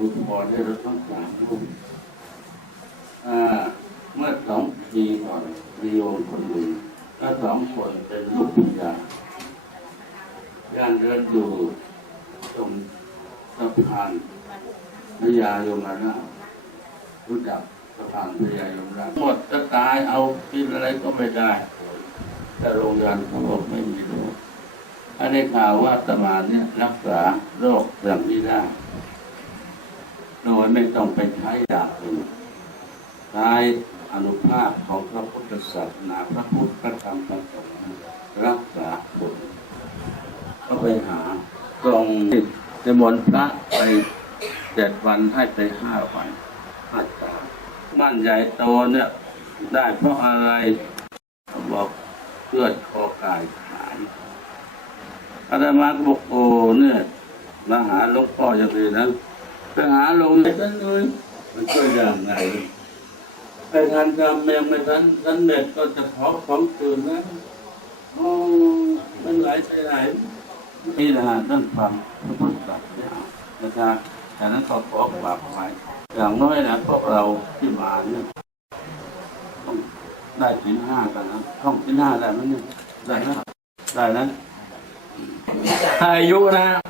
อุทธรณ์ให้เราทั้งสามรูปอ่าเมื่อสองปีก่อนมีโยมคนหนึ่งก็สองคนเป็นลูกพิยาย่านเดินดูตรงสะพานพญายมราชรู้จักสะพานพญายมราชหมดจะตายเอากินอะไรก็ไม่ได้ แต่โรงพยาบาลเขาบอกไม่มีโรคอันนี้ข่าวว่าตมาเนี่ยรักษาโรคอย่างนี้ได้ โดยไม่ต้องไปใช้ยาอื่นใช้อนุภาพของพระพุทธศาสนาพระพุทธธรรมพระสงฆ์รักษาบุญก็ไปหาตรงจะมนต์พระไปเจ็ดวันให้ไปห้าวันห้าตามั่นใหญ่โตเนี่ยได้เพราะอะไรบอกเลือดคอกายหายอาตมาก็บอกโอ้เนี่ยมาหาหลวงพ่ออย่างนี้นะ ไปหาลงในนั้นเลยมันช่วยอย่างไรไปทานกรรมยังไม่ทันทันเด็ดก็จะเผาของตื่นนะโอ้มันไหลไปไหนนี่นะฮะท่านฟังพระพุทธศาสนานะครับแต่นั้นขอขอกราบไว้อย่างน้อยนะพวกเราที่มาเนี่ยต้องได้สินห้ากันนะท่องสินห้าได้ไหมเนี่ยได้นะได้นะอายุนะ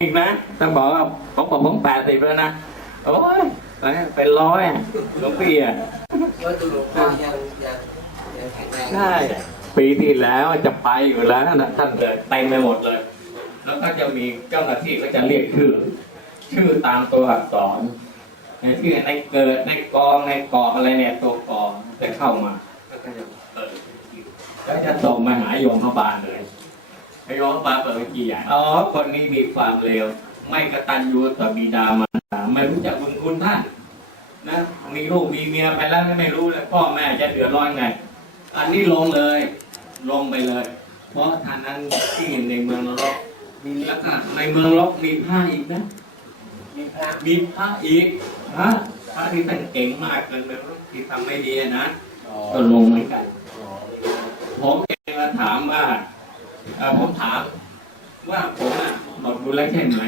อีกนะต้องบอกว่าผมบอกผมแปดสิบแล้วนะโอ้ยไปเป็นร้อยอะหลวงพี่อะว่าตัวหลวงพ่อยังยังยังแข็งแรงใช่ปีที่แล้วจะไปอยู่แล้วนะท่านเดินเต็มไปหมดเลย แล้วก็จะมีเจ้าหน้าที่ก็จะเรียกชื่อ ชื่อตามตัวอักษรในที่ในเกิดในกองในกอกอะไรเนี่ยตัวกองจะเข้ามาแล้วก็จะเปิดแล้วจะส่งมาหาโยมพบาลเลย ไอ้โยมพบาลเปิดบัญชีใหญ่อ๋อ คนนี้มีความเลว ไม่กตัญญูต่อบิดามารดาไม่รู้จักบุญคุณท่านนะ มีลูกมีเมียไปแล้วไม่รู้เลยพ่อแม่จะเดือดร้อนไง อันนี้ลงเลย ลงไปเลย เพราะท่านนั้นที่ในเมืองนรกมีแล้วก็ในเมืองนรกมีผ้าอีกนะ มีพระมีพระอีกพระพระที่ท่านเก่งมากเกินไปที่ทำไม่ดีนะก็ลงเหมือนกันผมเองมาถามว่าเอ่อ ผมถามว่าผมอะหมดบุญแล้วใช่ไหม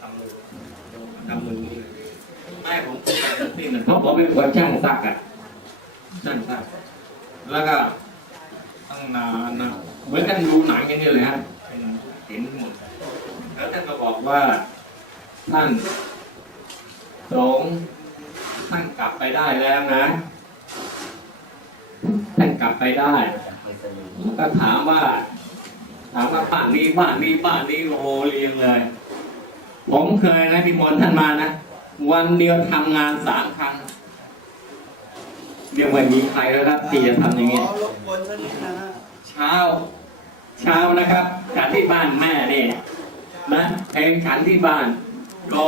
ทำมือทำมือนี่ไม่ผมนี่นะเพราะผมเป็นคนช่างซักอะช่างซักแล้วก็ตั้งนานนะเหมือนกันดูหนังอย่างนี้เลยฮะเป็นเห็นหมดแล้วท่านก็บอกว่าท่านสงท่านกลับไปได้แล้วนะท่านกลับไปได้ ก็ถามว่า ถามว่าบ้านนี้บ้านนี้บ้านนี้โอ้โหเรียงเลย ผมเคยนะพี่มนต์ท่านมานะ วันเดียวทำงานสามครั้งเรียกว่ามีใครแล้วนะที่จะทำอย่างนี้ขอรบกวนสักนิดนะฮะเช้า เช้านะครับฉันที่บ้านแม่นี่นะเองฉันที่บ้านก็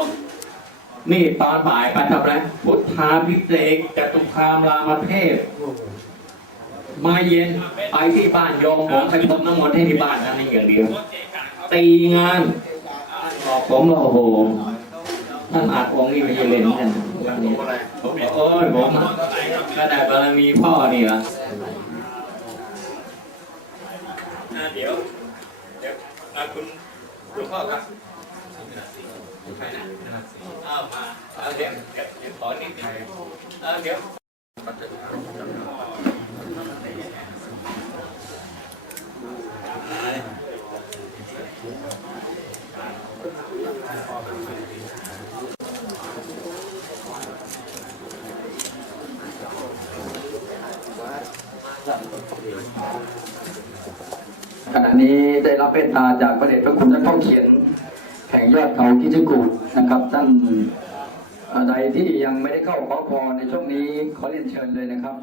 นี่ตอนบ่ายไปทำอะไรพุทธาพิเศษกจตุคามรามเทพ มาเย็นไปที่บ้านโยมผมไปพบน้ำมนต์ให้ที่บ้านนั่นเองอย่างเดียวตีงานบอกผมว่าโอ้โหท่านอาจองค์นี่ไม่ใช่เล่นท่านวันนี้ผมบอกโอ้ยผมก็ได้บารมีพ่อนี่ละอ่าเดี๋ยวเดี๋ยวอ่าคุณหลวงพ่อครับใครนะอ้าวมาเอาเดี๋ยวเดี๋ยวขอนิดหนึงเอาเดี๋ยว ขณะนี้ได้รับเมตตาจากพระเดชพระคุณนักท่องเขียนแห่งยอดเขากิจกูดนะครับ ท่านใดที่ยังไม่ได้เข้าขอพรในช่วงนี้ขอเรียนเชิญเลยนะครับ